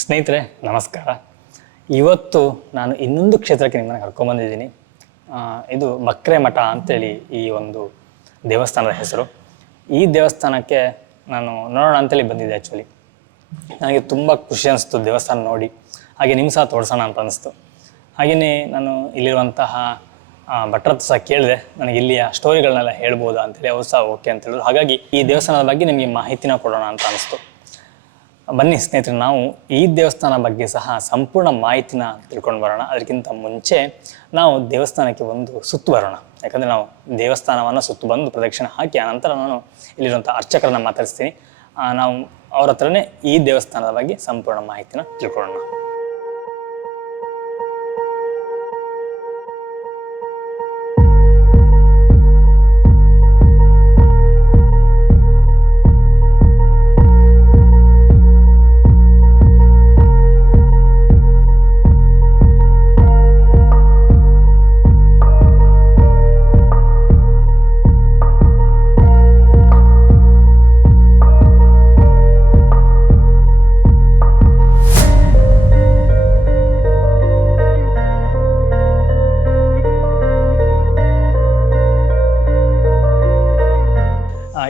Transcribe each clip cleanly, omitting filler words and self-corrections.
ಸ್ನೇಹಿತರೆ ನಮಸ್ಕಾರ. ಇವತ್ತು ನಾನು ಇನ್ನೊಂದು ಕ್ಷೇತ್ರಕ್ಕೆ ನಿಮ್ಮನ್ನು ಕರ್ಕೊಂಡ್ಬಂದಿದ್ದೀನಿ. ಇದು ಬಕ್ರೆ ಮಠ ಅಂತೇಳಿ ಈ ಒಂದು ದೇವಸ್ಥಾನದ ಹೆಸರು. ಈ ದೇವಸ್ಥಾನಕ್ಕೆ ನಾನು ನೋಡೋಣ ಅಂತೇಳಿ ಬಂದಿದ್ದೆ. ಆ್ಯಕ್ಚುಲಿ ನನಗೆ ತುಂಬ ಖುಷಿ ಅನಿಸ್ತು ದೇವಸ್ಥಾನ ನೋಡಿ, ಹಾಗೆ ನಿಮ್ಮ ಸಹ ತೋರಿಸೋಣ ಅಂತ ಅನಿಸ್ತು. ಹಾಗೆಯೇ ನಾನು ಇಲ್ಲಿರುವಂತಹ ಭಟ್ರ ಹತ್ರ ಸಹ ಕೇಳಿದೆ, ನನಗೆ ಇಲ್ಲಿಯ ಸ್ಟೋರಿಗಳನ್ನೆಲ್ಲ ಹೇಳ್ಬೋದಾ ಅಂತೇಳಿ. ಅವ್ರು ಸಹ ಓಕೆ ಅಂತ ಹೇಳಿದ್ರು. ಹಾಗಾಗಿ ಈ ದೇವಸ್ಥಾನದ ಬಗ್ಗೆ ನಿಮಗೆ ಮಾಹಿತಿನ ಕೊಡೋಣ ಅಂತ ಅನಿಸ್ತು. ಬನ್ನಿ ಸ್ನೇಹಿತರೆ, ನಾವು ಈ ದೇವಸ್ಥಾನ ಬಗ್ಗೆ ಸಹ ಸಂಪೂರ್ಣ ಮಾಹಿತಿನ ತಿಳ್ಕೊಂಡು ಬರೋಣ. ಅದಕ್ಕಿಂತ ಮುಂಚೆ ನಾವು ದೇವಸ್ಥಾನಕ್ಕೆ ಒಂದು ಸುತ್ತು ಬರೋಣ. ಯಾಕಂದರೆ ನಾವು ದೇವಸ್ಥಾನವನ್ನು ಸುತ್ತು ಬಂದು ಪ್ರದಕ್ಷಿಣೆ ಹಾಕಿ ಆನಂತರ ನಾನು ಇಲ್ಲಿರುವಂಥ ಅರ್ಚಕರನ್ನ ಮಾತಾಡಿಸ್ತೀನಿ. ನಾವು ಅವ್ರ ಹತ್ರನೇ ಈ ದೇವಸ್ಥಾನದ ಬಗ್ಗೆ ಸಂಪೂರ್ಣ ಮಾಹಿತಿನ ತಿಳ್ಕೊಳ್ಳೋಣ.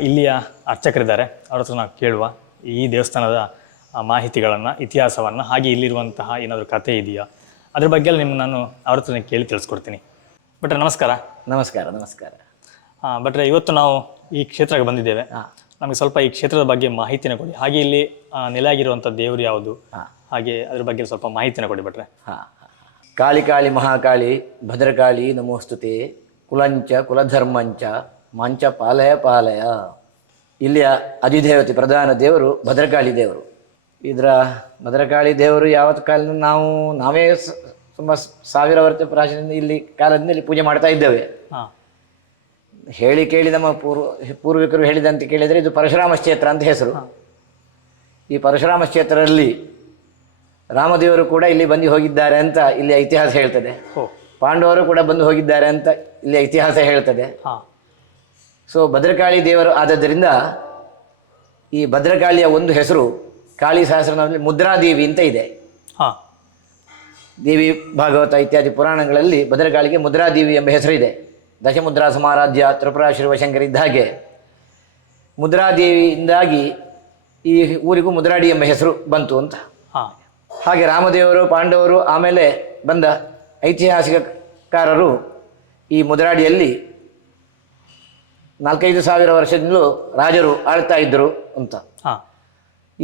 ಇಲ್ಲಿಯ ಅರ್ಚಕರಿದ್ದಾರೆ, ಅವ್ರ ಹತ್ರ ನಾವು ಕೇಳುವ ಈ ದೇವಸ್ಥಾನದ ಮಾಹಿತಿಗಳನ್ನು, ಇತಿಹಾಸವನ್ನು, ಹಾಗೆ ಇಲ್ಲಿರುವಂತಹ ಏನಾದರೂ ಕಥೆ ಇದೆಯಾ ಅದ್ರ ಬಗ್ಗೆ ನಿಮ್ಗೆ ನಾನು ಅವ್ರ ಹತ್ರ ಕೇಳಿ ತಿಳಿಸ್ಕೊಡ್ತೀನಿ. ಭಟ್ರೆ ನಮಸ್ಕಾರ. ನಮಸ್ಕಾರ. ನಮಸ್ಕಾರ. ಭಟ್ರೆ, ಇವತ್ತು ನಾವು ಈ ಕ್ಷೇತ್ರಕ್ಕೆ ಬಂದಿದ್ದೇವೆ. ನಮಗೆ ಸ್ವಲ್ಪ ಈ ಕ್ಷೇತ್ರದ ಬಗ್ಗೆ ಮಾಹಿತಿನ ಕೊಡಿ. ಹಾಗೆ ಇಲ್ಲಿ ನೆಲೆಯಾಗಿರುವಂಥ ದೇವರು ಯಾವುದು, ಹಾಗೆ ಅದ್ರ ಬಗ್ಗೆ ಸ್ವಲ್ಪ ಮಾಹಿತಿನ ಕೊಡಿ ಭಟ್ರೆ. ಕಾಳಿ ಕಾಳಿ ಮಹಾಕಾಳಿ ಭದ್ರಕಾಳಿ ನಮೋಸ್ತುತೆ ಕುಲಂಚ ಕುಲಧರ್ಮಂಚ ಮಂಚ ಪಾಲಯ ಪಾಲಯ. ಇಲ್ಲಿಯ ಅಧಿದೇವತೆ ಪ್ರಧಾನ ದೇವರು ಭದ್ರಕಾಳಿ ದೇವರು. ಇದರ ಭದ್ರಕಾಳಿ ದೇವರು ಯಾವತ್ತು ಕಾಲ ನಾವೇ ತುಂಬ ಸಾವಿರ ವರ್ಷ ಪ್ರಾಚೀನದಿಂದ ಇಲ್ಲಿ ಕಾಲದಿಂದ ಇಲ್ಲಿ ಪೂಜೆ ಮಾಡ್ತಾ ಇದ್ದೇವೆ. ಹೇಳಿ ಕೇಳಿ ನಮ್ಮ ಪೂರ್ವಿಕರು ಹೇಳಿದಂತೆ ಕೇಳಿದರೆ ಇದು ಪರಶುರಾಮ ಕ್ಷೇತ್ರ ಅಂತ ಹೆಸರು. ಈ ಪರಶುರಾಮ ಕ್ಷೇತ್ರದಲ್ಲಿ ರಾಮದೇವರು ಕೂಡ ಇಲ್ಲಿ ಬಂದು ಹೋಗಿದ್ದಾರೆ ಅಂತ ಇಲ್ಲಿ ಇತಿಹಾಸ ಹೇಳ್ತದೆ. ಪಾಂಡವರು ಕೂಡ ಬಂದು ಹೋಗಿದ್ದಾರೆ ಅಂತ ಇಲ್ಲಿ ಇತಿಹಾಸ ಹೇಳ್ತದೆ. ಸೊ ಭದ್ರಕಾಳಿ ದೇವರು ಆದದ್ದರಿಂದ ಈ ಭದ್ರಕಾಳಿಯ ಒಂದು ಹೆಸರು ಕಾಳಿ ಸಹಸ್ರನಾಮದಲ್ಲಿ ಮುದ್ರಾದೇವಿ ಅಂತ ಇದೆ. ದೇವಿ ಭಾಗವತ ಇತ್ಯಾದಿ ಪುರಾಣಗಳಲ್ಲಿ ಭದ್ರಕಾಳಿಗೆ ಮುದ್ರಾದೇವಿ ಎಂಬ ಹೆಸರಿದೆ. ದಶಮುದ್ರಾ ಸಮಾರಾಧ್ಯ ತ್ರಿಪುರಾ ಶಿವಶಂಕರ ಇದ್ದ ಹಾಗೆ ಮುದ್ರಾದೇವಿಯಿಂದಾಗಿ ಈ ಊರಿಗೂ ಮುದ್ರಾಡಿ ಎಂಬ ಹೆಸರು ಬಂತು ಅಂತ. ಹಾಗೆ ರಾಮದೇವರು, ಪಾಂಡವರು, ಆಮೇಲೆ ಬಂದ ಐತಿಹಾಸಿಕಕಾರರು ಈ ಮುದ್ರಾಡಿಯಲ್ಲಿ 4-5 ಸಾವಿರ ವರ್ಷದಿಂದಲೂ ರಾಜರು ಆಳ್ತಾ ಇದ್ದರು ಅಂತ.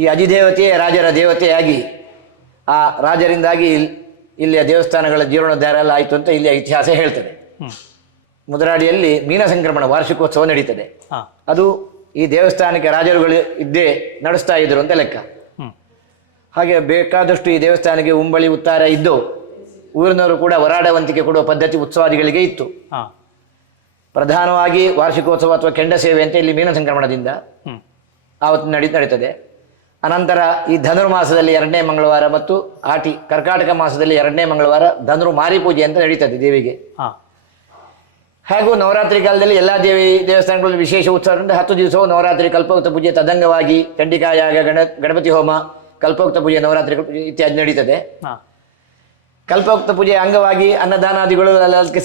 ಈ ಅಧಿದೇವತೆಯೇ ರಾಜರ ದೇವತೆಯಾಗಿ ಆ ರಾಜರಿಂದಾಗಿ ಇಲ್ಲಿಯ ದೇವಸ್ಥಾನಗಳ ಜೀರ್ಣೋದ್ಧಾರ ಎಲ್ಲ ಆಯಿತು ಅಂತ ಇಲ್ಲಿಯ ಇತಿಹಾಸ ಹೇಳ್ತದೆ. ಮುದ್ರಾಡಿಯಲ್ಲಿ ಮೀನ ಸಂಕ್ರಮಣ ವಾರ್ಷಿಕೋತ್ಸವ ನಡೀತದೆ. ಅದು ಈ ದೇವಸ್ಥಾನಕ್ಕೆ ರಾಜರುಗಳು ಇದ್ದೇ ನಡೆಸ್ತಾ ಇದ್ರು ಅಂತ ಲೆಕ್ಕ. ಹಾಗೆ ಬೇಕಾದಷ್ಟು ಈ ದೇವಸ್ಥಾನಕ್ಕೆ ಉಂಬಳಿ ಉತ್ತಾರ ಇದ್ದು ಊರಿನವರು ಕೂಡ ವರಾಡವಂತಿಕೆ ಕೊಡುವ ಪದ್ಧತಿ ಉತ್ಸವಾದಿಗಳಿಗೆ ಇತ್ತು. ಪ್ರಧಾನವಾಗಿ ವಾರ್ಷಿಕೋತ್ಸವ ಅಥವಾ ಕೆಂಡ ಸೇವೆ ಅಂತ ಇಲ್ಲಿ ಮೀನ ಸಂಕ್ರಮಣದಿಂದ ಆವತ್ತು ನಡೀತದೆ. ಅನಂತರ ಈ ಧನುರ್ಮಾಸದಲ್ಲಿ 2ನೇ ಮಂಗಳವಾರ ಮತ್ತು ಕರ್ಕಾಟಕ ಮಾಸದಲ್ಲಿ 2ನೇ ಮಂಗಳವಾರ ಧನುರು ಮಾರಿ ಪೂಜೆ ಅಂತ ನಡೀತದೆ ದೇವಿಗೆ. ಹಾಗೂ ನವರಾತ್ರಿ ಕಾಲದಲ್ಲಿ ಎಲ್ಲ ದೇವಸ್ಥಾನಗಳಲ್ಲಿ ವಿಶೇಷ ಉತ್ಸವದಿಂದ 10 ದಿವಸವು ನವರಾತ್ರಿ ಕಲ್ಪೋಕ್ತ ಪೂಜೆ ತದಂಗವಾಗಿ ಚಂಡಿಕಾಯಾಗ, ಗಣಪತಿ ಹೋಮ, ಕಲ್ಪೋಕ್ತ ಪೂಜೆ, ನವರಾತ್ರಿ ಇತ್ಯಾದಿ ನಡೀತದೆ. ಕಲ್ಪೋಕ್ತ ಪೂಜೆಯ ಅಂಗವಾಗಿ ಅನ್ನದಾನಾದಿಗಳು ಅದಕ್ಕೆ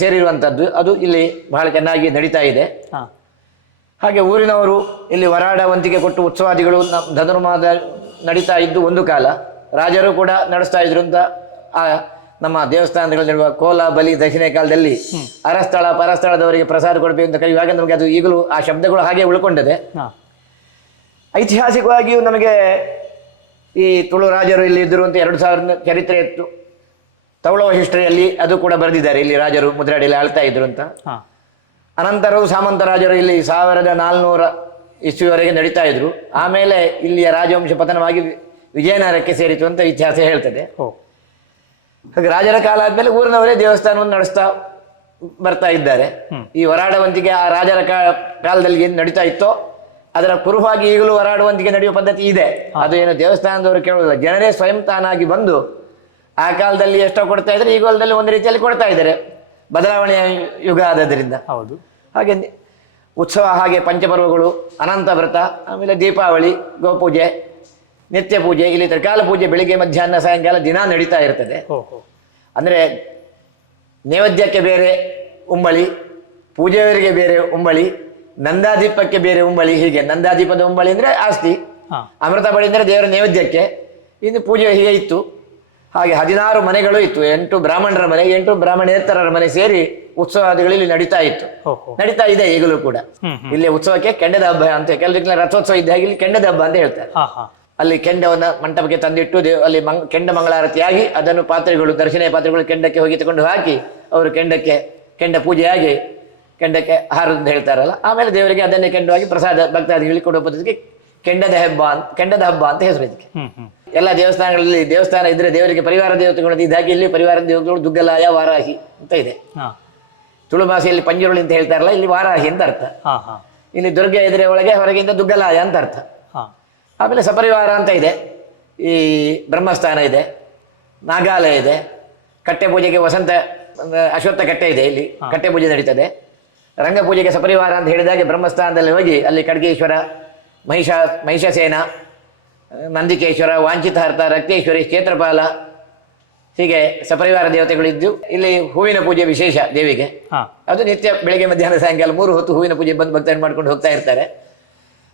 ಸೇರಿರುವಂಥದ್ದು ಅದು ಇಲ್ಲಿ ಬಹಳ ಚೆನ್ನಾಗಿ ನಡೀತಾ ಇದೆ. ಹಾಗೆ ಊರಿನವರು ಇಲ್ಲಿ ವರಾಡವಂತಿಕೆ ಕೊಟ್ಟು ಉತ್ಸವಾದಿಗಳು ಧನುರ್ಮಾದ ನಡೀತಾ ಇದ್ದು ಒಂದು ಕಾಲ ರಾಜರು ಕೂಡ ನಡೆಸ್ತಾ ಇದ್ರು ಅಂತ ನಮ್ಮ ದೇವಸ್ಥಾನಗಳಲ್ಲಿರುವ ಕೋಲ, ಬಲಿ, ದಕ್ಷಿಣ ಕಾಲದಲ್ಲಿ ಅರಸ್ಥಳ ಪರಸ್ಥಳದವರಿಗೆ ಪ್ರಸಾದ ಕೊಡಬೇಕು ಅಂತ ಕರೆಯುವಾಗ ನಮಗೆ ಅದು ಈಗಲೂ ಆ ಶಬ್ದಗಳು ಹಾಗೆ ಉಳ್ಕೊಂಡಿದೆ. ಐತಿಹಾಸಿಕವಾಗಿಯೂ ನಮಗೆ ಈ ತುಳು ರಾಜರು ಇಲ್ಲಿ ಇದ್ದರು ಅಂತ 2000 ಚರಿತ್ರೆ ಇತ್ತು. ತವಳವ ಹಿಸ್ಟರಿಯಲ್ಲಿ ಅದು ಕೂಡ ಬರೆದಿದ್ದಾರೆ, ಇಲ್ಲಿ ರಾಜರು ಮುದ್ರಾಡಿಯಲ್ಲಿ ಆಳ್ತಾ ಇದ್ರು ಅಂತ. ಅನಂತರವೂ ಸಾಮಂತ ರಾಜರು ಇಲ್ಲಿ 1400 ಇಸ್ವಿವರೆಗೆ ನಡೀತಾ ಇದ್ರು. ಆಮೇಲೆ ಇಲ್ಲಿಯ ರಾಜವಂಶ ಪತನವಾಗಿ ವಿಜಯನಗರಕ್ಕೆ ಸೇರಿತು ಅಂತ ಇತಿಹಾಸ ಹೇಳ್ತದೆ. ಹಾಗೆ ರಾಜರ ಕಾಲ ಆದ್ಮೇಲೆ ಊರಿನವರೇ ದೇವಸ್ಥಾನವನ್ನು ನಡೆಸ್ತಾ ಬರ್ತಾ ಇದ್ದಾರೆ. ಈ ವರಾಡವಂತಿಕೆ ಆ ರಾಜರ ಕಾಲದಲ್ಲಿ ಏನು ನಡೀತಾ ಇತ್ತೋ ಅದರ ಕುರುವಾಗಿ ಈಗಲೂ ವರಾಡುವಂತಿಗೆ ನಡೆಯುವ ಪದ್ಧತಿ ಇದೆ. ಅದು ಏನು ದೇವಸ್ಥಾನದವರು ಕೇಳುವುದಿಲ್ಲ, ಜನರೇ ಸ್ವಯಂ ತಾನಾಗಿ ಬಂದು ಆ ಕಾಲದಲ್ಲಿ ಎಷ್ಟೋ ಕೊಡ್ತಾ ಇದ್ದಾರೆ, ಈ ಕಾಲದಲ್ಲಿ ಒಂದು ರೀತಿಯಲ್ಲಿ ಕೊಡ್ತಾ ಇದ್ದಾರೆ. ಬದಲಾವಣೆಯ ಯುಗ ಆದದ್ದರಿಂದ. ಹೌದು. ಹಾಗೆ ಉತ್ಸವ, ಹಾಗೆ ಪಂಚಪರ್ವಗಳು, ಅನಂತ ವ್ರತ, ಆಮೇಲೆ ದೀಪಾವಳಿ, ಗೋಪೂಜೆ ನಿತ್ಯ ಪೂಜೆ. ಇಲ್ಲಿ ತ್ರಿಕಾಲ ಪೂಜೆ ಬೆಳಿಗ್ಗೆ ಮಧ್ಯಾಹ್ನ ಸಾಯಂಕಾಲ ದಿನ ನಡೀತಾ ಇರ್ತದೆ. ಓಹೋ. ಅಂದರೆ ನೈವೇದ್ಯಕ್ಕೆ ಬೇರೆ ಉಂಬಳಿ, ಪೂಜೆಯವರಿಗೆ ಬೇರೆ ಉಂಬಳಿ, ನಂದಾದೀಪಕ್ಕೆ ಬೇರೆ ಉಂಬಳಿ. ಹೀಗೆ ನಂದಾದೀಪದ ಉಂಬಳಿ ಅಂದರೆ ಆಸ್ತಿ, ಹಾ. ಅಮೃತ ಬಳಿ ಅಂದರೆ ದೇವರ ನೈವೇದ್ಯಕ್ಕೆ, ಇನ್ನು ಪೂಜೆ ಹೀಗೆ ಇತ್ತು. ಹಾಗೆ 16 ಮನೆಗಳು ಇತ್ತು. 8 ಬ್ರಾಹ್ಮಣರ ಮನೆ, 8 ಬ್ರಾಹ್ಮಣೇತರರ ಮನೆ ಸೇರಿ ಉತ್ಸವಾದಿಗಳು ಇಲ್ಲಿ ನಡೀತಾ ಇತ್ತು, ಓಹೋ. ನಡೀತಾ ಇದೆ ಈಗಲೂ ಕೂಡ. ಇಲ್ಲಿ ಉತ್ಸವಕ್ಕೆ ಕೆಂಡದ ಹಬ್ಬ ಅಂತ, ಕೆಲವರಿಗೆ ರಥೋತ್ಸವ ಇದ್ದ ಹಾಗೆ ಇಲ್ಲಿ ಕೆಂಡದ ಹಬ್ಬ ಅಂತ ಹೇಳ್ತಾರೆ. ಹಾ ಹಾ. ಅಲ್ಲಿ ಕೆಂಡವನ್ನ ಮಂಟಪಕ್ಕೆ ತಂದಿಟ್ಟು ಅಲ್ಲಿ ಕೆಂಡ ಮಂಗಳಾರತಿಯಾಗಿ ಅದನ್ನು ಪಾತ್ರೆಗಳು, ದರ್ಶನೀಯ ಪಾತ್ರೆಗಳು ಕೆಂಡಕ್ಕೆ ಹೋಗಿ ತಗೊಂಡು ಹಾಕಿ ಅವರು ಕೆಂಡ ಪೂಜೆಯಾಗಿ ಕೆಂಡಕ್ಕೆ ಹಾರದು ಅಂತ ಹೇಳ್ತಾರಲ್ಲ, ಆಮೇಲೆ ದೇವರಿಗೆ ಅದನ್ನೇ ಕೆಂಡವಾಗಿ ಪ್ರಸಾದ ಭಕ್ತಾದಿಗಳಿಗೆ ಕೊಡುವ ಪದ್ಧತಿಗೆ ಕೆಂಡದ ಹಬ್ಬ ಅಂತ ಹೆಸರು ಇದಕ್ಕೆ. ಎಲ್ಲ ದೇವಸ್ಥಾನಗಳಲ್ಲಿ ದೇವಸ್ಥಾನ ಇದ್ರೆ ದೇವರಿಗೆ ಪರಿವಾರ ದೇವತೆಗಳು ಇದ್ದಾಗಿ ಇಲ್ಲಿ ಪರಿವಾರ ದೇವತೆಗಳು ದುಗ್ಗಲಾಯ, ವಾರಾಹಿ ಅಂತ ಇದೆ. ತುಳು ಭಾಷೆಯಲ್ಲಿ ಪಂಜುರುಳಿ ಅಂತ ಹೇಳ್ತಾರಲ್ಲ, ಇಲ್ಲಿ ವಾರಾಹಿ ಅಂತ ಅರ್ಥ. ಇಲ್ಲಿ ದುರ್ಗೆ ಇದ್ರೆ ಒಳಗೆ, ಹೊರಗಿಂದ ದುಗ್ಗಲಾಯ ಅಂತ ಅರ್ಥ. ಆಮೇಲೆ ಸಪರಿವಾರ ಅಂತ ಇದೆ. ಈ ಬ್ರಹ್ಮಸ್ಥಾನ ಇದೆ, ನಾಗಾಲಯ ಇದೆ, ಕಟ್ಟೆ ಪೂಜೆಗೆ ಅಶ್ವತ್ಥ ಕಟ್ಟೆ ಇದೆ, ಇಲ್ಲಿ ಕಟ್ಟೆ ಪೂಜೆ ನಡೀತದೆ. ರಂಗಪೂಜೆಗೆ ಸಪರಿವಾರ ಅಂತ ಹೇಳಿದಾಗೆ ಬ್ರಹ್ಮಸ್ಥಾನದಲ್ಲಿ ಹೋಗಿ ಅಲ್ಲಿ ಖಡ್ಗೇಶ್ವರ, ಮಹಿಷಸೇನ, ನಂದಿಕೇಶ್ವರ, ವಾಂಛಿತಹರ್ತ, ರಕ್ತೇಶ್ವರಿ, ಕ್ಷೇತ್ರಪಾಲ, ಹೀಗೆ ಸಪರಿವಾರ ದೇವತೆಗಳಿದ್ದು ಇಲ್ಲಿ ಹೂವಿನ ಪೂಜೆ ವಿಶೇಷ ದೇವಿಗೆ. ಅದು ನಿತ್ಯ ಬೆಳಿಗ್ಗೆ ಮಧ್ಯಾಹ್ನ ಸಾಯಂಕಾಲ 3 ಹೊತ್ತು ಹೂವಿನ ಪೂಜೆ ಬಂದು ಭಕ್ತರು ಮಾಡ್ಕೊಂಡು ಹೋಗ್ತಾ ಇರ್ತಾರೆ.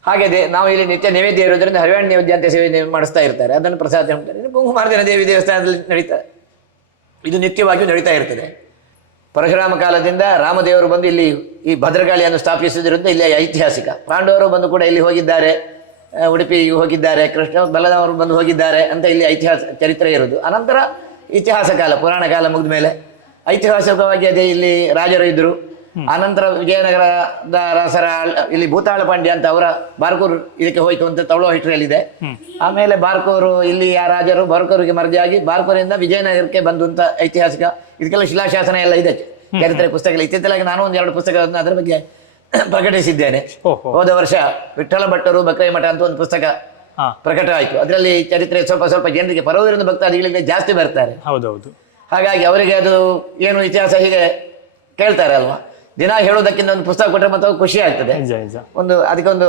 ಹಾಗೆ ನಾವು ಇಲ್ಲಿ ನಿತ್ಯ ನೈವೇದ್ಯ ಇರೋದ್ರಿಂದ ಹರಿವಾಣ ನೈವೇದ್ಯ ಅಂತ ಸೇವೆ ಮಾಡಿಸ್ತಾ ಇರ್ತಾರೆ, ಅದನ್ನು ಪ್ರಸಾದ ಹೇಳ್ತಾರೆ. ಕುಂಕುಮಾರ್ಜನ ದೇವಿ ದೇವಸ್ಥಾನದಲ್ಲಿ ನಡೀತಾರೆ, ಇದು ನಿತ್ಯವಾಗಿಯೂ ನಡೀತಾ ಇರ್ತದೆ. ಪರಶುರಾಮ ಕಾಲದಿಂದ ರಾಮದೇವರು ಬಂದು ಇಲ್ಲಿ ಈ ಭದ್ರಕಾಳಿಯನ್ನು ಸ್ಥಾಪಿಸಿದ್ರಿಂದ ಇಲ್ಲಿ ಐತಿಹಾಸಿಕ. ಪಾಂಡವರು ಬಂದು ಕೂಡ ಇಲ್ಲಿ ಹೋಗಿದ್ದಾರೆ, ಉಡುಪಿಗೆ ಹೋಗಿದ್ದಾರೆ, ಕೃಷ್ಣ ಬಲರಾಮರು ಬಂದು ಹೋಗಿದ್ದಾರೆ ಅಂತ ಇಲ್ಲಿ ಚರಿತ್ರೆ ಇರೋದು. ಅನಂತರ ಇತಿಹಾಸ ಕಾಲ, ಪುರಾಣ ಕಾಲ ಮುಗಿದ ಮೇಲೆ ಐತಿಹಾಸಿಕವಾಗಿ ಅದೇ ಇಲ್ಲಿ ರಾಜರು ಇದ್ದರು. ಆನಂತರ ವಿಜಯನಗರದ ರಸರ ಇಲ್ಲಿ ಭೂತಾಳ ಪಾಂಡ್ಯ ಅಂತ ಅವರ ಬಾರ್ಕೂರು ಇದಕ್ಕೆ ಹೋಯ್ತು ಅಂತ ತವಳೋ ಹಿಟ್ರಿಯಲ್ಲಿದೆ. ಆಮೇಲೆ ಬಾರ್ಕೂರು ಇಲ್ಲಿ ಆ ರಾಜರು ಬಾರ್ಕೂರಿಗೆ ಮರದಿಯಾಗಿ ಬಾರ್ಕೂರಿಂದ ವಿಜಯನಗರಕ್ಕೆ ಬಂದು ಅಂತ ಐತಿಹಾಸಿಕ. ಇದಕ್ಕೆಲ್ಲ ಶಿಲಾಶಾಸನ ಎಲ್ಲ ಇದೆ, ಚರಿತ್ರೆ ಪುಸ್ತಕ. ಇತ್ತೀಚೆಗೆ ನಾನು 1-2 ಪುಸ್ತಕಗಳನ್ನು ಅದರ ಬಗ್ಗೆ ಪ್ರಕಟಿಸಿದ್ದೇನೆ. ಹೋದ ವರ್ಷ ವಿಠ್ಠಲ ಭಟ್ಟರು ಬಕ್ರೈ ಮಠ ಅಂತ ಒಂದು ಪುಸ್ತಕ ಪ್ರಕಟ ಆಯಿತು. ಅದರಲ್ಲಿ ಚರಿತ್ರೆ ಸ್ವಲ್ಪ ಜನರಿಗೆ ಪರವೂರಿನ ಭಕ್ತಾದಿಗಳಿಗೆ ಜಾಸ್ತಿ ಬರ್ತಾರೆ. ಹೌದೌದು. ಹಾಗಾಗಿ ಅವರಿಗೆ ಅದು ಏನು ಇತಿಹಾಸ ಹೀಗೆ ಕೇಳ್ತಾರೆ ಅಲ್ವಾ, ದಿನ ಹೇಳೋದಕ್ಕಿಂತ ಒಂದು ಪುಸ್ತಕ ಕೊಟ್ಟರೆ ಮತ್ತೆ ಖುಷಿ ಆಗ್ತದೆ. ಅದಕ್ಕೊಂದು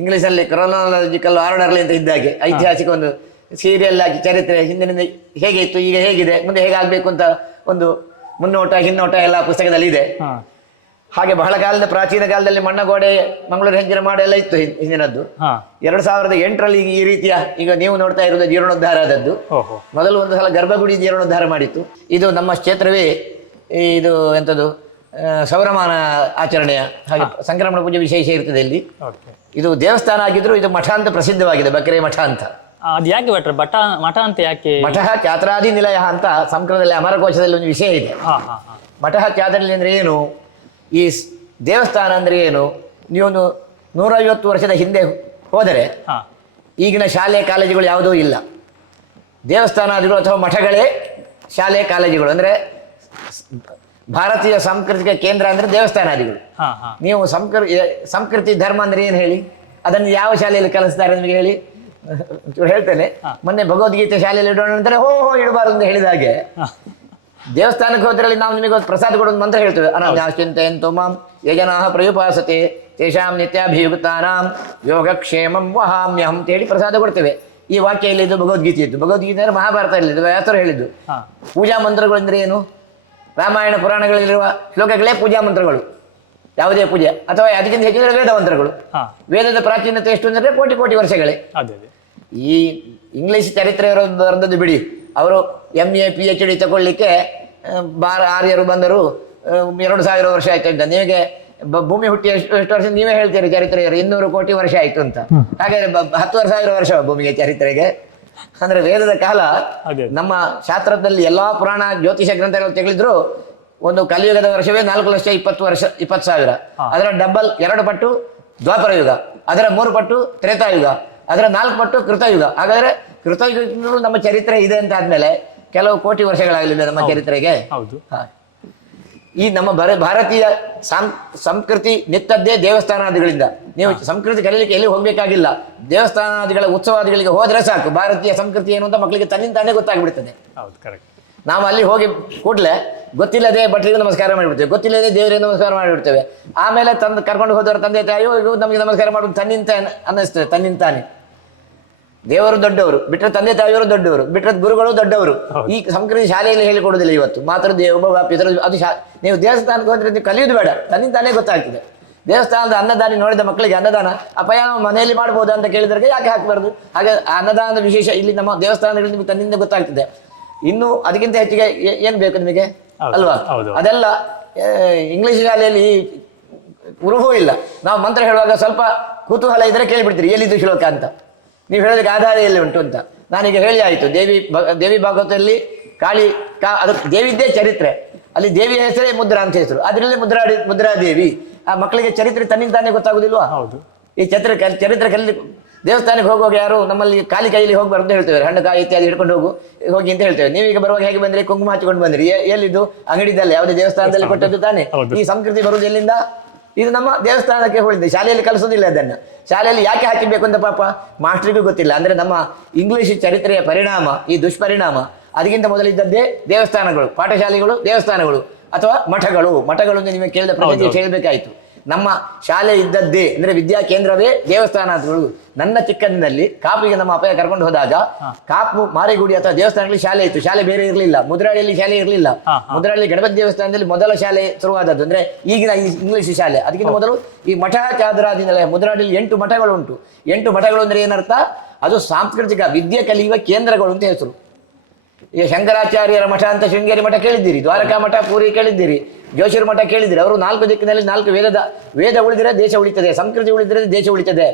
ಇಂಗ್ಲೀಷಲ್ಲಿ ಕ್ರೊನಾಲಜಿಕಲ್ ಆರ್ಡರ್ಲಿ ಅಂತ ಇದ್ದಾಗೆ ಐತಿಹಾಸಿಕ ಒಂದು ಸೀರಿಯಲ್ ಆಗಿ ಚರಿತ್ರೆ ಹಿಂದಿನಿಂದ ಹೇಗೆ ಇತ್ತು, ಈಗ ಹೇಗಿದೆ, ಮುಂದೆ ಹೇಗಾಗಬೇಕು ಅಂತ ಒಂದು ಮುನ್ನೋಟ ಹಿನ್ನೋಟ ಎಲ್ಲ ಪುಸ್ತಕದಲ್ಲಿ ಇದೆ. ಹಾಗೆ ಬಹಳ ಕಾಲದ ಪ್ರಾಚೀನ ಕಾಲದಲ್ಲಿ ಮಣ್ಣಗೋಡೆ, ಮಂಗಳೂರು ಹೆಂಚಿನ ಮಾಡ ಎಲ್ಲ ಇತ್ತು ಹಿಂದಿನದ್ದು. 2008ರಲ್ಲಿ ಈ ರೀತಿಯ ಈಗ ನೀವು ನೋಡ್ತಾ ಇರೋದು ಜೀರ್ಣೋದ್ಧಾರ ಆದದ್ದು. ಮೊದಲು ಒಂದು ಸಲ ಗರ್ಭಗುಡಿ ಜೀರ್ಣೋದ್ಧಾರ ಮಾಡಿತ್ತು. ಇದು ನಮ್ಮ ಕ್ಷೇತ್ರವೇ ಇದು ಎಂಥದ್ದು ಸೌರಮಾನ ಆಚರಣೆಯ ಹಾಗೆ ಸಂಕ್ರಮಣ ಪೂಜೆ ವಿಶೇಷ ಇರ್ತದೆ ಇಲ್ಲಿ. ಇದು ದೇವಸ್ಥಾನ ಆಗಿದ್ರು ಇದು ಮಠ ಅಂತ ಪ್ರಸಿದ್ಧವಾಗಿದೆ, ಬಕ್ರೆ ಮಠ ಅಂತ. ಅದು ಯಾಕೆ ಭಟ್ರೆ ಮಠ ಅಂತ ಯಾಕೆ? ಮಠ ಚಾತ್ರಾದಿ ನಿಲಯ ಅಂತ ಸಂಸ್ಕೃತದಲ್ಲಿ ಅಮರಕೋಶದಲ್ಲಿ ಒಂದು ವಿಷಯ ಇದೆ. ಮಠ ಚಾತ್ರಾದಿ ಅಂದ್ರೆ ಏನು, ಈ ದೇವಸ್ಥಾನ ಅಂದ್ರೆ ಏನು? ನೀವು 150 ವರ್ಷದ ಹಿಂದೆ ಹೋದರೆ ಈಗಿನ ಶಾಲೆ ಕಾಲೇಜುಗಳು ಯಾವುದೂ ಇಲ್ಲ. ದೇವಸ್ಥಾನಾದಿಗಳು ಅಥವಾ ಮಠಗಳೇ ಶಾಲೆ ಕಾಲೇಜುಗಳು. ಅಂದ್ರೆ ಭಾರತೀಯ ಸಾಂಸ್ಕೃತಿಕ ಕೇಂದ್ರ ಅಂದ್ರೆ ದೇವಸ್ಥಾನಾದಿಗಳು. ನೀವು ಸಂಸ್ಕೃತಿ ಧರ್ಮ ಅಂದ್ರೆ ಏನು ಹೇಳಿ, ಅದನ್ನು ಯಾವ ಶಾಲೆಯಲ್ಲಿ ಕಲಿಸ್ತಾರೆ ನಿಮಗೆ ಹೇಳಿ? ಹೇಳ್ತೇನೆ. ಮೊನ್ನೆ ಭಗವದ್ಗೀತೆ ಶಾಲೆಯಲ್ಲಿ ಇಡೋಣ ಅಂತಾರೆ, ಇಡಬಾರ್ದು ಅಂತ ಹೇಳಿದ ಹಾಗೆ ದೇವಸ್ಥಾನಕ್ಕೆ ಹೋದ್ರಲ್ಲಿ ನಾವು ನಿಮಗೆ ಪ್ರಸಾದ ಕೊಡೋದು ಮಂತ್ರ ಹೇಳ್ತೇವೆ. ಅನನ್ಯಾಶ್ಚಿಂತೆಯಂತು ಮಾಂ ಯಜನಾಃ ಪ್ರಯುಪಾಸತೆ ತೇಷಾಂ ನಿತ್ಯಾಭಿಯುಕ್ತಾನಾಂ ಯೋಗಕ್ಷೇಮಂ ವಹಾಮ್ಯಹಂ ಅಂತ ಹೇಳಿ ಪ್ರಸಾದ ಕೊಡ್ತೇವೆ. ಈ ವಾಕ್ಯ ಇಲ್ಲಿದ್ದು ಭಗವದ್ಗೀತೆ ಇದ್ದು. ಭಗವದ್ಗೀತೆ ಅಂದರೆ ಮಹಾಭಾರತದಲ್ಲಿದ್ದು, ವ್ಯಾಸರು ಹೇಳಿದ್ದು. ಪೂಜಾ ಮಂತ್ರಗಳು ಅಂದ್ರೆ ಏನು? ರಾಮಾಯಣ ಪುರಾಣಗಳಲ್ಲಿರುವ ಶ್ಲೋಕಗಳೇ ಪೂಜಾ ಮಂತ್ರಗಳು. ಯಾವುದೇ ಪೂಜೆ ಅಥವಾ ಅದಕ್ಕಿಂತ ಹೆಚ್ಚಿನ ವೇದ ಮಂತ್ರಗಳು. ವೇದದ ಪ್ರಾಚೀನತೆ ಎಷ್ಟು ಅಂದರೆ ಕೋಟಿ ವರ್ಷಗಳೇ. ಈ ಇಂಗ್ಲಿಷ್ ಚರಿತ್ರೆ ಬರೆದದ್ದು ಬಿಡಿ, ಅವರು MA PhD ತಗೊಳ್ಳಿಕ್ಕೆ ಆರ್ಯರು ಬಂದರು 2000 ವರ್ಷ ಆಯ್ತು ಅಂತ. ನಿಮಗೆ ಭೂಮಿ ಹುಟ್ಟಿ ಎಷ್ಟು ವರ್ಷ ನೀವೇ ಹೇಳ್ತೀರಿ ಚರಿತ್ರೆ 200 ಕೋಟಿ ವರ್ಷ ಆಯ್ತು ಅಂತ. ಹಾಗಾದ್ರೆ 10,000 ವರ್ಷ ಭೂಮಿಗೆ ಚರಿತ್ರೆಗೆ. ಅಂದ್ರೆ ವೇದದ ಕಾಲ ನಮ್ಮ ಶಾಸ್ತ್ರದಲ್ಲಿ ಎಲ್ಲಾ ಪುರಾಣ ಜ್ಯೋತಿಷ ಗ್ರಂಥಗಳು ತೆಗೆಳಿದ್ರು ಒಂದು ಕಲಿಯುಗದ ವರ್ಷವೇ 4,20,000. ಅದರ ಡಬಲ್ 2 ಪಟ್ಟು ದ್ವಾಪರ ಯುಗ, ಅದರ 3 ಪಟ್ಟು ತ್ರೇತಾಯುಗ, ಅದರ 4 ಪಟ್ಟು ಕೃತಯುಗ. ಹಾಗಾದ್ರೆ ಕೃತಯುಗ ನಮ್ಮ ಚರಿತ್ರೆ ಇದೆ ಅಂತ ಆದ್ಮೇಲೆ ಕೆಲವು ಕೋಟಿ ವರ್ಷಗಳಾಗಲಿಲ್ಲ ನಮ್ಮ ಚರಿತ್ರೆಗೆ. ಈ ನಮ್ಮ ಭಾರತೀಯ ಸಂಸ್ಕೃತಿ ನಿಂತದ್ದೇ ದೇವಸ್ಥಾನಾದಿಗಳಿಂದ. ನೀವು ಸಂಸ್ಕೃತಿ ಕಲೀಲಿಕ್ಕೆ ಎಲ್ಲಿ ಹೋಗ್ಬೇಕಾಗಿಲ್ಲ, ದೇವಸ್ಥಾನಾದಿಗಳ ಉತ್ಸವಾದಿಗಳಿಗೆ ಹೋದ್ರೆ ಸಾಕು. ಭಾರತೀಯ ಸಂಸ್ಕೃತಿ ಏನು ಅಂತ ಮಕ್ಕಳಿಗೆ ತನ್ನಿಂತಾನೇ ಗೊತ್ತಾಗ್ಬಿಡ್ತದೆ. ನಾವು ಅಲ್ಲಿ ಹೋಗಿ ಕೂಡಲೇ ಗೊತ್ತಿಲ್ಲದೆ ಭಟ್ರಿಗೆ ನಮಸ್ಕಾರ ಮಾಡಿಬಿಡ್ತೇವೆ, ಗೊತ್ತಿಲ್ಲದೆ ದೇವರಿಗೆ ನಮಸ್ಕಾರ ಮಾಡಿಬಿಡ್ತೇವೆ. ಆಮೇಲೆ ಕರ್ಕೊಂಡು ಹೋದವ್ರ ತಂದೆ ತಾಯಿಯೋ ಇದು ನಮಗೆ ನಮಸ್ಕಾರ ಮಾಡೋದು ತನ್ನಿಂತ ಅನ್ನಿಸ್ತದೆ, ತನ್ನಿಂತಾನೆ. ದೇವರು ದೊಡ್ಡವರು, ಬಿಟ್ಟರೆ ತಂದೆ ತಾಯಿಯವರು ದೊಡ್ಡವರು, ಬಿಟ್ಟರೆ ಗುರುಗಳು ದೊಡ್ಡವರು. ಈ ಸಂಸ್ಕೃತಿ ಶಾಲೆಯಲ್ಲಿ ಹೇಳಿಕೊಡುವುದಿಲ್ಲ ಇವತ್ತು. ಮಾತೃ ದೇವ ಪಿತೃ ಅದು ನೀವು ದೇವಸ್ಥಾನಕ್ಕೆ ಹೋದ್ರೆ ನೀವು ಕಲಿಯುವುದು ಬೇಡ, ತನ್ನಿಂದ ತಾನೇ ಗೊತ್ತಾಗ್ತದೆ. ದೇವಸ್ಥಾನದ ಅನ್ನದಾನ ನೋಡಿದ ಮಕ್ಕಳಿಗೆ ಅನ್ನದಾನ ಅಪಾಯ ಮನೆಯಲ್ಲಿ ಮಾಡ್ಬೋದು ಅಂತ ಕೇಳಿದ್ರೆ ಯಾಕೆ ಹಾಕಬಾರ್ದು? ಹಾಗೆ ಅನ್ನದಾನದ ವಿಶೇಷ ಇಲ್ಲಿ ನಮ್ಮ ದೇವಸ್ಥಾನಗಳಲ್ಲಿ ನಿಮಗೆ ತನ್ನಿಂದ ಗೊತ್ತಾಗ್ತದೆ. ಇನ್ನು ಅದಕ್ಕಿಂತ ಹೆಚ್ಚಿಗೆ ಏನ್ ಬೇಕು ನಿಮಗೆ ಅಲ್ವಾ? ಅದೆಲ್ಲ ಇಂಗ್ಲಿಷ್ ಶಾಲೆಯಲ್ಲಿ ಉರುಹೂ ಇಲ್ಲ. ನಾವು ಮಂತ್ರ ಹೇಳುವಾಗ ಸ್ವಲ್ಪ ಕುತೂಹಲ ಇದ್ರೆ ಕೇಳಿಬಿಡ್ತೀರಿ ಎಲ್ಲಿದ್ದು ಶ್ಲೋಕ ಅಂತ. ನೀವು ಹೇಳೋದಕ್ಕೆ ಆಧಾರ ಎಲ್ಲಿ ಉಂಟು ಅಂತ. ನಾನೀಗ ಹೇಳಿ ಆಯ್ತು, ದೇವಿ ಭಾಗವತದಲ್ಲಿ ಕಾಳಿ ಅದು ದೇವಿದ್ದೇ ಚರಿತ್ರೆ, ಅಲ್ಲಿ ದೇವಿಯ ಹೆಸರೇ ಮುದ್ರಾ ಅಂತ ಹೆಸರು, ಅದರಲ್ಲಿ ಮುದ್ರಾದೇವಿ. ಆ ಮಕ್ಕಳಿಗೆ ಚರಿತ್ರೆ ತನ್ನಿಂದ ತಾನೇ ಗೊತ್ತಾಗುದಿಲ್ವಾ? ಈ ಚರಿತ್ರೆ ಕಲಿ ದೇವಸ್ಥಾನಕ್ಕೆ ಹೋಗುವಾಗ ಯಾರು ನಮ್ಮಲ್ಲಿ ಖಾಲಿ ಕೈಯಲ್ಲಿ ಹೋಗ್ಬಾರ್ದು ಅಂತ ಹೇಳ್ತೇವೆ. ಹಣ್ಣು ಕಾಯಿ ಇತ್ಯಾದಿ ಹಿಡ್ಕೊಂಡು ಹೋಗಿ ಅಂತ ಹೇಳ್ತೇವೆ. ನೀವೀಗ ಬರುವಾಗ ಹೇಗೆ ಬಂದ್ರಿ? ಕುಂಕುಮ ಹಚ್ಕೊಂಡು ಬಂದ್ರಿ. ಎಲ್ಲಿದ್ದು? ಅಂಗಡಿದಲ್ಲಿ, ಯಾವುದೇ ದೇವಸ್ಥಾನದಲ್ಲಿ ಕೊಟ್ಟದ್ದು ತಾನೇ. ಈ ಸಂಸ್ಕೃತಿ ಬರುವುದು ಎಲ್ಲಿಂದ? ಇದು ನಮ್ಮ ದೇವಸ್ಥಾನಕ್ಕೆ ಹೋಳಿದೆ. ಶಾಲೆಯಲ್ಲಿ ಕಲಿಸೋದಿಲ್ಲ ಅದನ್ನು. ಶಾಲೆಯಲ್ಲಿ ಯಾಕೆ ಹಾಕಿಬೇಕು ಅಂತ ಪಾಪ ಮಾಸ್ಟ್ರಿಗೂ ಗೊತ್ತಿಲ್ಲ. ಅಂದ್ರೆ ನಮ್ಮ ಇಂಗ್ಲಿಷ್ ಚರಿತ್ರೆಯ ಪರಿಣಾಮ, ಈ ದುಷ್ಪರಿಣಾಮ ಅದಕ್ಕಿಂತ ಮೊದಲಿದ್ದದ್ದೇ ದೇವಸ್ಥಾನಗಳು, ಪಾಠಶಾಲೆಗಳು, ದೇವಸ್ಥಾನಗಳು ಅಥವಾ ಮಠಗಳು. ಮಠಗಳು ಅಂತ ನಿಮಗೆ ಕೇಳಿದ ಪ್ರಶ್ನೆ ಕೇಳಬೇಕಾಯ್ತು. ನಮ್ಮ ಶಾಲೆ ಇದ್ದದ್ದೇ ಅಂದ್ರೆ ವಿದ್ಯಾ ಕೇಂದ್ರವೇ ದೇವಸ್ಥಾನಗಳು. ನನ್ನ ಚಿಕ್ಕಂದಿನಲ್ಲಿ ಕಾಪಿಗೆ ನಮ್ಮ ಅಪ್ಪ ಕರ್ಕೊಂಡು ಹೋದಾಗ ಕಾಪು ಮಾರಿಗುಡಿ ಅಥವಾ ದೇವಸ್ಥಾನಗಳಲ್ಲಿ ಶಾಲೆ ಇತ್ತು. ಶಾಲೆ ಬೇರೆ ಇರಲಿಲ್ಲ. ಮುದ್ರಾಳಿಯಲ್ಲಿ ಶಾಲೆ ಇರಲಿಲ್ಲ. ಮುದ್ರಾಳಿ ಗಣಪತಿ ದೇವಸ್ಥಾನದಲ್ಲಿ ಮೊದಲ ಶಾಲೆ ಶುರುವಾದದ್ದು ಅಂದ್ರೆ ಈಗಿನ ಈ ಇಂಗ್ಲಿಷ್ ಶಾಲೆ. ಅದಕ್ಕಿಂತ ಮೊದಲು ಈ ಮಠ ಚಾದರಾದಿನೆಲ್ಲ ಮುದ್ರಾಳಿಯಲ್ಲಿ 8 ಮಠಗಳು ಉಂಟು. 8 ಮಠಗಳು ಅಂದ್ರೆ ಏನರ್ಥ? ಅದು ಸಾಂಸ್ಕೃತಿಕ ವಿದ್ಯೆ ಕಲಿಯುವ ಕೇಂದ್ರಗಳು ಅಂತ ಹೆಸರು. ಈಗ ಶಂಕರಾಚಾರ್ಯರ ಮಠ ಅಂತ ಶೃಂಗೇರಿ ಮಠ ಕೇಳಿದ್ದೀರಿ, ದ್ವಾರಕಾ ಮಠ ಪೂರಿ ಕೇಳಿದ್ದೀರಿ, ಜೋಶಿರ ಮಠ ಕೇಳಿದ್ದೀರಿ. ಅವರು 4 ದಿಕ್ಕಿನಲ್ಲಿ 4 ವೇದ ಉಳಿದರೆ ದೇಶ ಉಳಿತದೆ, ಸಂಸ್ಕೃತಿ ಉಳಿದರೆ ದೇಶ ಉಳಿತದೆ.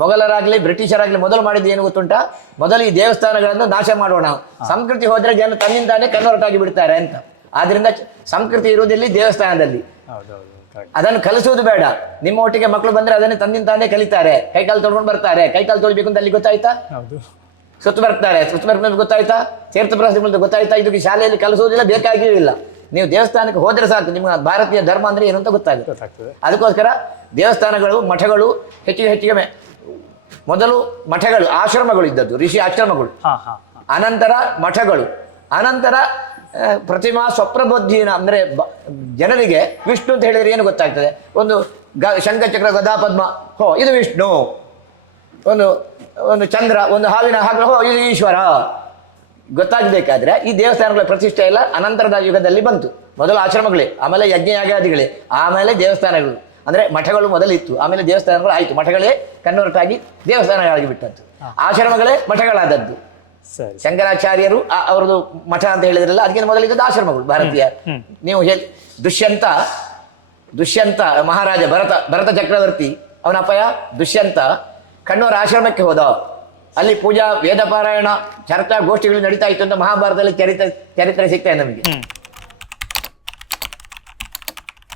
ಮೊಘಲರಾಗ್ಲಿ ಬ್ರಿಟಿಷರಾಗ್ಲಿ ಮೊದಲು ಮಾಡಿದ್ದು ಏನು ಗೊತ್ತುಂಟಾ? ಮೊದಲು ಈ ದೇವಸ್ಥಾನಗಳನ್ನು ನಾಶ ಮಾಡೋಣ, ಸಂಸ್ಕೃತಿ ಹೋದ್ರೆ ಜನ ತನ್ನಿಂದಾನೇ ಕನ್ವರ್ಟ್ ಆಗಿ ಬಿಡ್ತಾರೆ ಅಂತ. ಆದ್ರಿಂದ ಸಂಸ್ಕೃತಿ ಇರುವುದಿಲ್ಲ ದೇವಸ್ಥಾನದಲ್ಲಿ. ಅದನ್ನು ಕಲಿಸುವುದು ಬೇಡ. ನಿಮ್ಮ ಒಟ್ಟಿಗೆ ಮಕ್ಕಳು ಬಂದ್ರೆ ಅದನ್ನೇ ತನ್ನಿಂದಾನೇ ಕಲಿತಾರೆ. ಕೈಕಾಲು ತೊಳ್ಕೊಂಡು ಬರ್ತಾರೆ. ಕೈಕಾಲು ತೊಳ್ಬೇಕು ಅಂತ ಅಲ್ಲಿ ಗೊತ್ತಾಯ್ತಾ? ಸುತ್ತು ಬರ್ತಾರೆ. ಸುತ್ತು ಬರ್ಬೇಕು ಗೊತ್ತಾಯ್ತಾ? ತೀರ್ಥ ಪ್ರವಾಸ ಗೊತ್ತಾಯ್ತಾ? ಇದಕ್ಕೆ ಶಾಲೆಯಲ್ಲಿ ಕಲಿಸುವುದಿಲ್ಲ, ಬೇಕಾಗಿಯೂ ಇಲ್ಲ. ನೀವು ದೇವಸ್ಥಾನಕ್ಕೆ ಹೋದ್ರೆ ಸಾಕು, ನಿಮ್ಮ ಭಾರತೀಯ ಧರ್ಮ ಅಂದ್ರೆ ಏನು ಅಂತ ಗೊತ್ತಾಗ್ತದೆ. ಅದಕ್ಕೋಸ್ಕರ ದೇವಸ್ಥಾನಗಳು, ಮಠಗಳು ಹೆಚ್ಚಿಗೆ ಮೊದಲು ಮಠಗಳು, ಆಶ್ರಮಗಳು ಇದ್ದದ್ದು, ಋಷಿ ಆಶ್ರಮಗಳು, ಅನಂತರ ಮಠಗಳು, ಅನಂತರ ಪ್ರತಿಮಾ ಸ್ವಪ್ರಬುದ್ಧಿನ ಅಂದ್ರೆ ಜನರಿಗೆ ವಿಷ್ಣು ಅಂತ ಹೇಳಿದ್ರೆ ಏನು ಗೊತ್ತಾಗ್ತದೆ? ಒಂದು ಶಂಖಚಕ್ರ ಗದಾ ಪದ್ಮ, ಹೋ ಇದು ವಿಷ್ಣು. ಒಂದು ಚಂದ್ರ, ಒಂದು ಹಾವಿನ ಹಾಗೆ, ಹೋ ಇದು ಈಶ್ವರ ಗೊತ್ತಾಗಬೇಕಾದ್ರೆ ಈ ದೇವಸ್ಥಾನಗಳ ಪ್ರತಿಷ್ಠೆ ಎಲ್ಲ ಅನಂತರದ ಯುಗದಲ್ಲಿ ಬಂತು. ಮೊದಲು ಆಶ್ರಮಗಳೇ, ಆಮೇಲೆ ಯಜ್ಞಯಾಗಾದಿಗಳೇ, ಆಮೇಲೆ ದೇವಸ್ಥಾನಗಳು. ಅಂದ್ರೆ ಮಠಗಳು ಮೊದಲಿತ್ತು, ಆಮೇಲೆ ದೇವಸ್ಥಾನಗಳು ಆಯ್ತು. ಮಠಗಳೇ ಕನ್ವರ್ಟ್ ಆಗಿ ದೇವಸ್ಥಾನಗಳಾಗಿ ಬಿಟ್ಟದ್ದು, ಆಶ್ರಮಗಳೇ ಮಠಗಳಾದದ್ದು. ಶಂಕರಾಚಾರ್ಯರು ಅವರದು ಮಠ ಅಂತ ಹೇಳಿದ್ರಲ್ಲ, ಅದಕ್ಕಿಂತ ಮೊದಲಿದ್ದದ್ದು ಆಶ್ರಮಗಳು ಭಾರತೀಯ. ನೀವು ದುಷ್ಯಂತ ಮಹಾರಾಜ ಭರತ ಚಕ್ರವರ್ತಿ, ಅವನ ಅಪ್ಪಯ್ಯ ದುಷ್ಯಂತ ಕಣ್ಣೂರ ಆಶ್ರಮಕ್ಕೆ ಹೋದ. ಅಲ್ಲಿ ಪೂಜಾ, ವೇದ ಪಾರಾಯಣ, ಚರ್ಚಾ ಗೋಷ್ಠಿಗಳು ನಡೀತಾ ಇತ್ತು ಅಂತ ಮಹಾಭಾರತದಲ್ಲಿ ಚರಿತ್ರೆ ಸಿಗ್ತದೆ ನಮಗೆ.